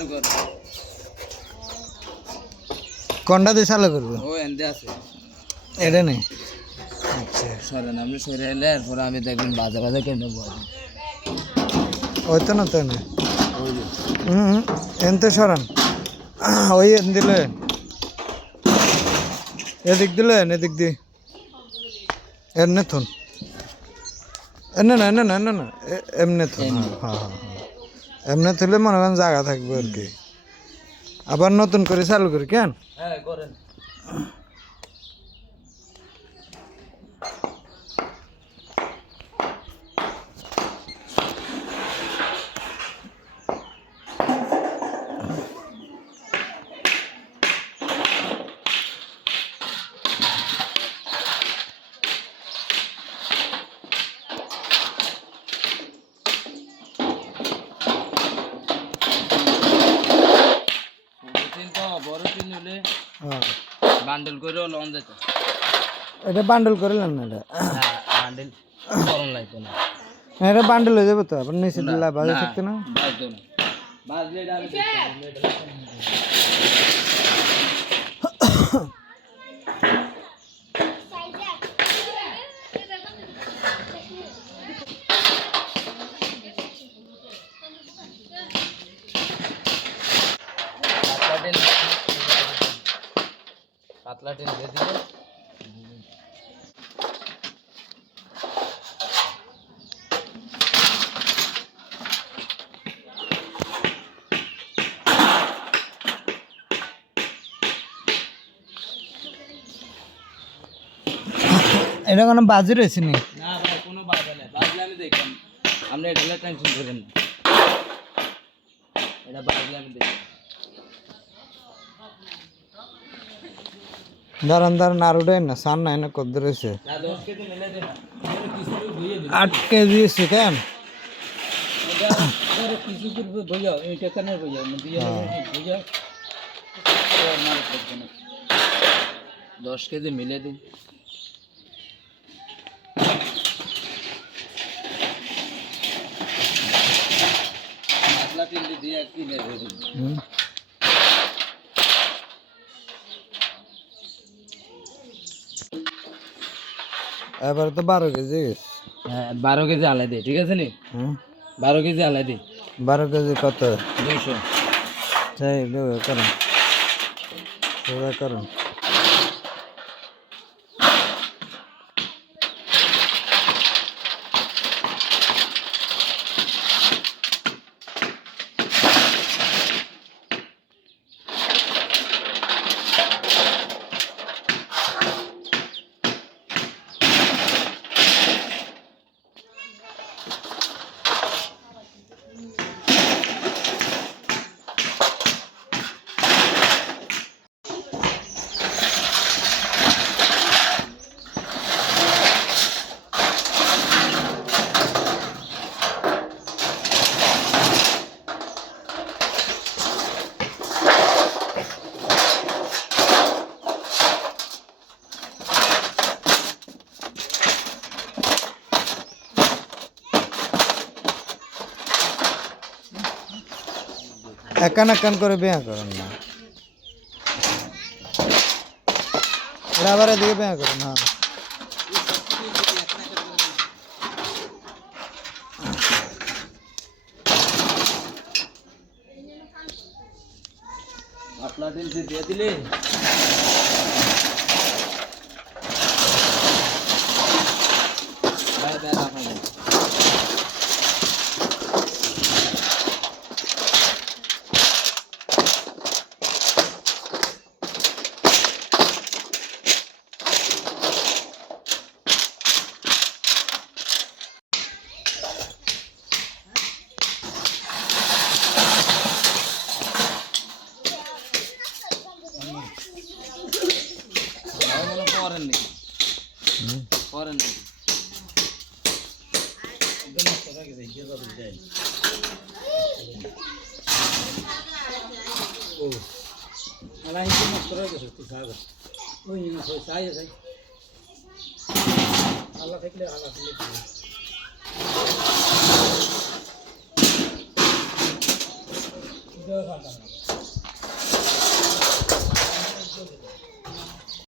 চালু কর কোনটা দিয়ে চালু করবো ও এনদে আছে এটা নেই আচ্ছা সরেন আপনি সরে এলে এরপর আমি দেখবেন বাজে বাজে কেন ওই তো না তো না এনতে সরান ওই এন দিলেন এদিক দিলেন এদিক দিয়ে এমনি থুন এনে না এনে না এনে না এমনি থুন হ্যাঁ হ্যাঁ হ্যাঁ এমনি থুলে মনে করেন জায়গা থাকবে আর কি আবার নতুন করে চালু করি কেন হ্যাঁ করেন বড় টিন হলে হ্যাঁ বান্ডেল করে লন যেত এটা বান্ডেল করে নেন না এটা বান্ডেল করন লাগতো না এটা বান্ডেল হয়ে যাবে তো আপনার নিচে দিলে বাজে থাকতে না বাজতো না বাজলে ডাল পাতলা টিন দিয়ে দিলে এটা কোনো বাজি রয়েছে নি না ভাই কোনো বাধা নেই বাজলে আমি দেখলাম আপনি এটা টেনশন করেন না এটা বাজলে আমি দেখলাম দাঁড়ান দাঁড়ান আর উঠে না সান নাই না কত রয়েছে না 10 কেজি মিলে দে না কিছু ধুয়ে দিন 8 কেজি এসে কেন এটা কিছু করবে ভইয়া এটা কেন ভইয়া দিয়ে ভইয়া আর মার করবে না 10 কেজি মিলে দিন পাতলা টিন দিয়ে এক কিনে দিন এবার তো 12 কেজি হ্যাঁ 12 কেজি আলাই দে ঠিক আছে নি 12 কেজি আলাই দে 12 কেজি কত 200 চাই করুন করুন একান একান করে বেয়া করেন না এটা আবার এদিকে বেয়া করেন হ্যাঁ পাতলা টিন দিয়ে দিলে ভাই ভাই রাখা যায় করেন নাকি করেন নাকি